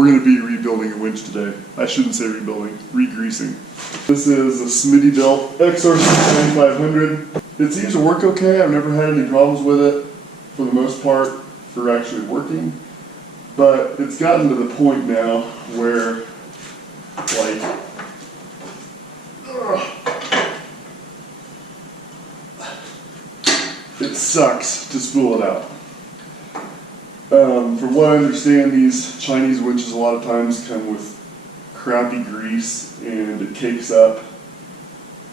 We're going to be rebuilding a winch today. I shouldn't say rebuilding, regreasing. This is a Smittybilt XRC9500. It seems to work okay. I've never had any problems with it for the most part for actually working. But it's gotten to the point now where, like, it sucks to spool it out. From what I understand, these Chinese winches a lot of times come with crappy grease and it cakes up.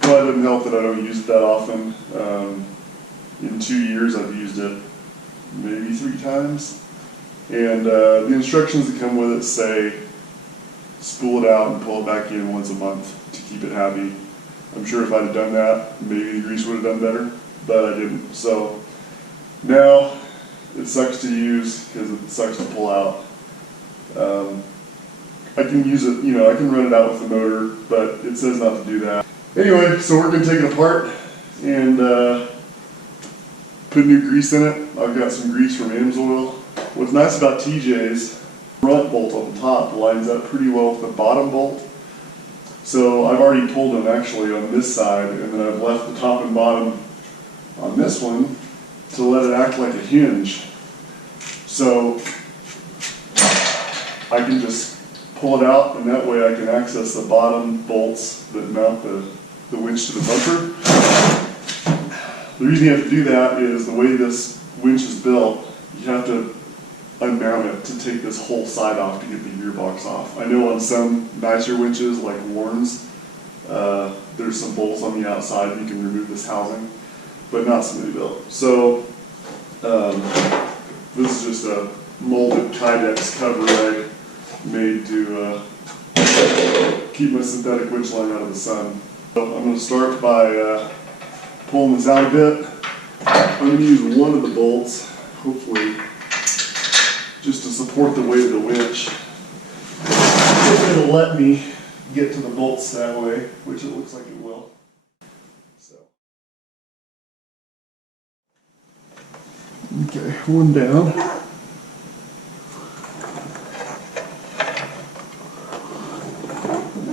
Probably doesn't help that I don't use it that often. In 2 years I've used it maybe 3 times. And the instructions that come with it say spool it out and pull it back in once a month to keep it happy. I'm sure if I'd have done that, maybe the grease would have done better, but I didn't. So now it sucks to use because it sucks to pull out. I can use it, I can run it out with the motor, but it says not to do that. Anyway, so we're going to take it apart and put new grease in it. I've got some grease from Amsoil. What's nice about TJ's front bolt on the top lines up pretty well with the bottom bolt. So I've already pulled them actually on this side, and then I've left the top and bottom on this one to let it act like a hinge. So I can just pull it out, and that way I can access the bottom bolts that mount the winch to the bumper. The reason you have to do that is the way this winch is built, you have to unmount it to take this whole side off to get the gearbox off. I know on some nicer winches like Warren's, there's some bolts on the outside and you can remove this housing, but not Smittybilt. So this is just a molded Kydex cover I made to keep my synthetic winch line out of the sun. So I'm going to start by pulling this out a bit. I'm going to use one of the bolts, hopefully, just to support the weight of the winch. If it'll let me get to the bolts that way, which it looks like it will. So. Okay, one down.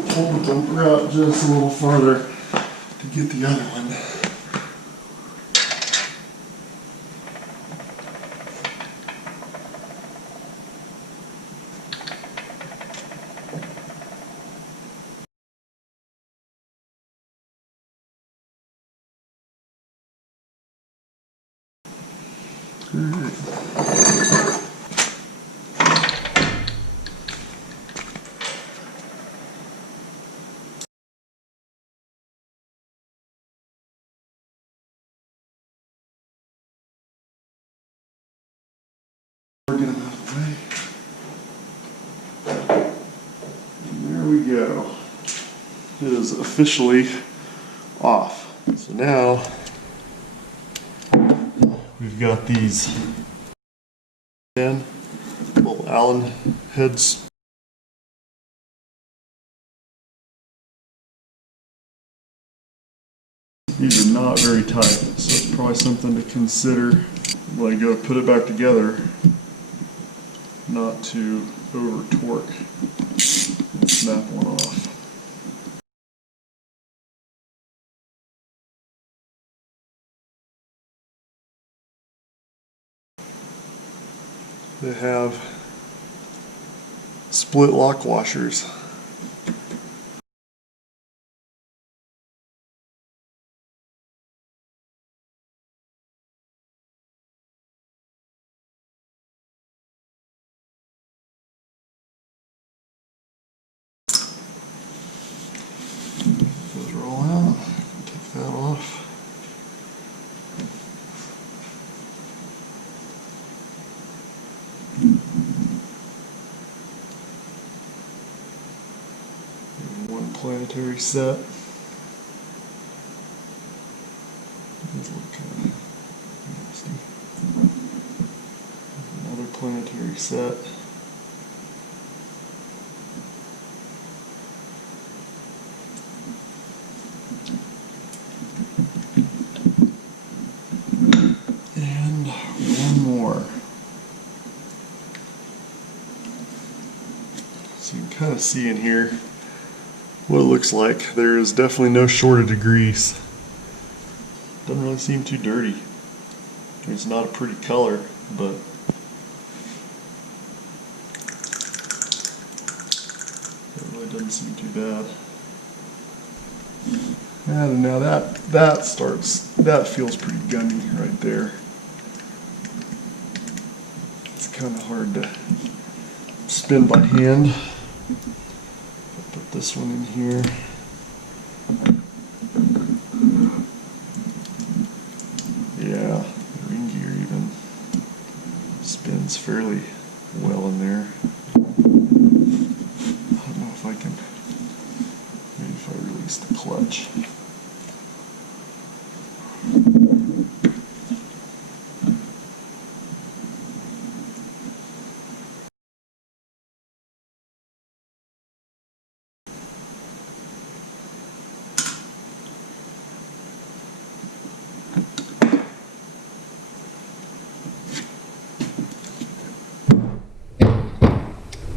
Pull the bumper out just a little farther to get the other one. All right. Get them out of the way. And there we go. It is officially off. So now we've got these little Allen heads. These are not very tight, so it's probably something to consider when I go put it back together, not to over torque and snap one off. They have split lock washers. Those are all out. Take that off. One planetary set. These look kind of nasty. Another planetary set. And one more. kind of see in here what it looks like. There is definitely no shortage of grease. Doesn't really seem too dirty. It's not a pretty color, but it really doesn't seem too bad. And now that feels pretty gummy right there. It's kind of hard to spin by hand. Put this one in here. Yeah, the ring gear even spins fairly well in there. I don't know if I can, maybe if I release the clutch.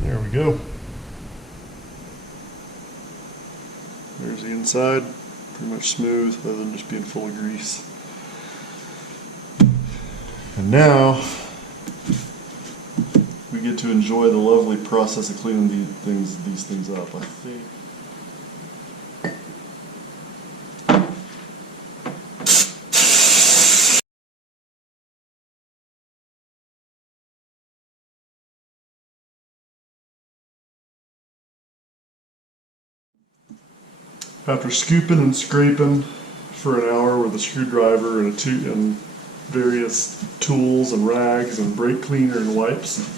There we go. There's the inside, pretty much smooth other than just being full of grease. And now we get to enjoy the lovely process of cleaning these things up, I think. After scooping and scraping for an hour with a screwdriver and and various tools and rags and brake cleaner and wipes,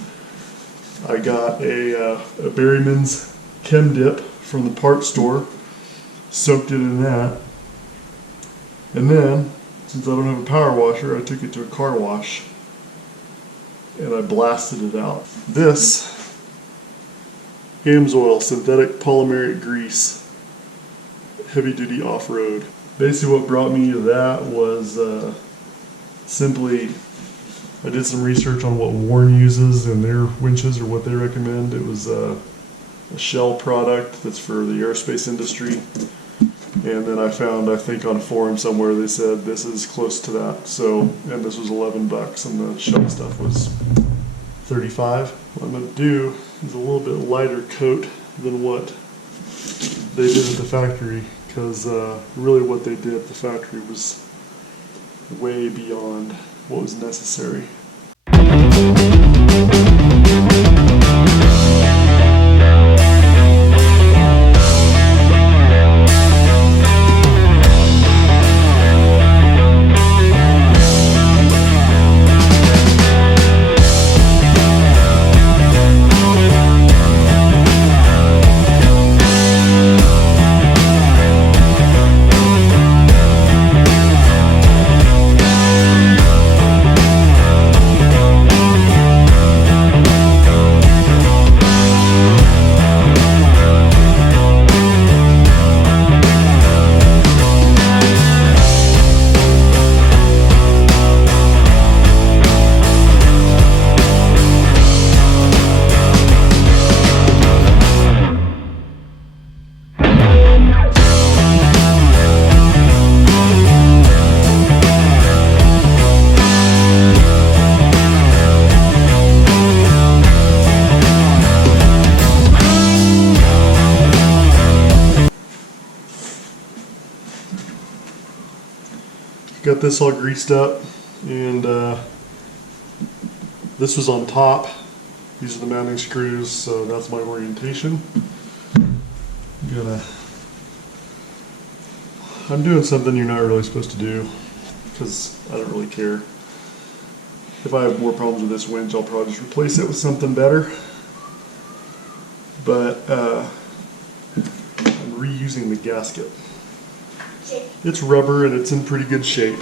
I got a Berryman's Chem Dip from the parts store, soaked it in that, and then, since I don't have a power washer, I took it to a car wash and I blasted it out. This Amsoil synthetic polymeric grease, heavy duty off-road. Basically what brought me to that was simply I did some research on what Warren uses in their winches or what they recommend. It was a Shell product that's for the aerospace industry, and then I found, I think on a forum somewhere, they said this is close to that. So, and this was $11 and the Shell stuff was $35. What I'm going to do is a little bit lighter coat than what they did at the factory, because really what they did at the factory was way beyond what was necessary. Got this all greased up, and this was on top. These are the mounting screws, so that's my orientation. I'm doing something you're not really supposed to do, because I don't really care. If I have more problems with this winch, I'll probably just replace it with something better. But I'm reusing the gasket. It's rubber and it's in pretty good shape.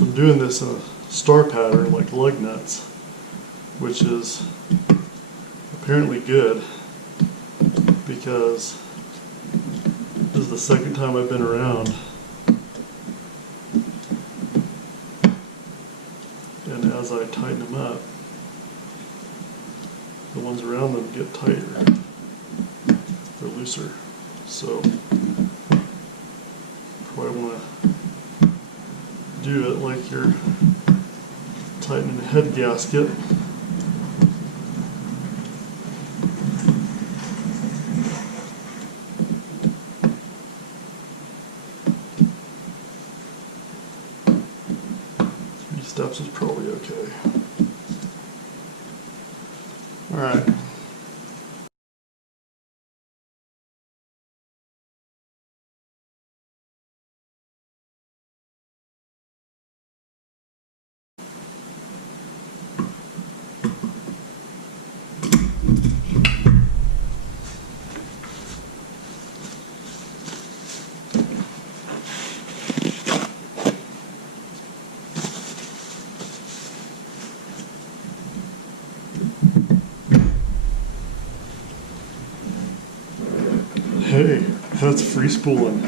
So I'm doing this in a star pattern like lug nuts, which is apparently good because this is the second time I've been around and as I tighten them up, the ones around them get tighter, they're looser. So probably want to do it like you're tightening a head gasket. Steps is probably okay. All right. Hey, that's free spooling.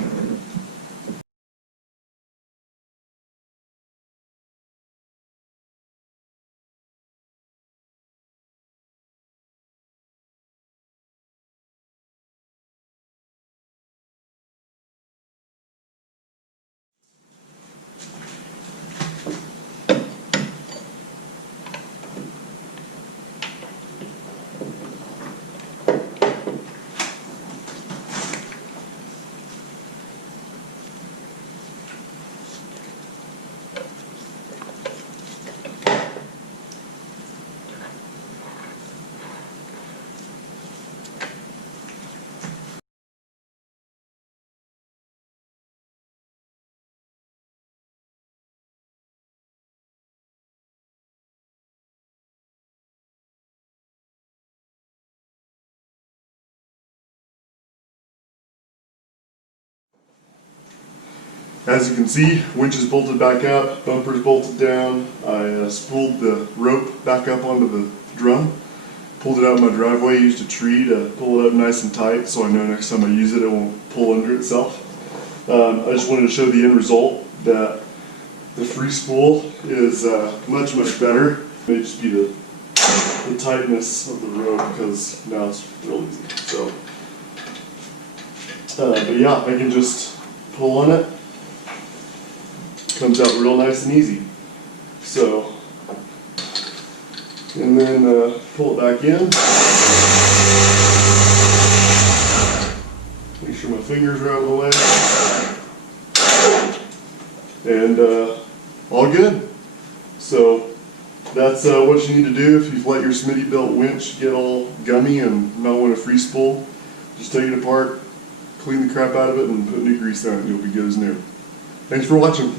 As you can see, winch is bolted back up, bumper's bolted down. I spooled the rope back up onto the drum, pulled it out of my driveway, used a tree to pull it up nice and tight so I know next time I use it, it won't pull under itself. I just wanted to show the end result that the free spool is much better. It may just be the tightness of the rope because now it's real easy. So, but yeah, I can just pull on it. Comes out real nice and easy. So, and then pull it back in. Make sure my fingers are out of the way. And all good. So that's what you need to do if you've let your Smittybilt winch get all gummy and not want a free spool. Just take it apart, clean the crap out of it, and put new grease on it, and you'll be good as new. Thanks for watching.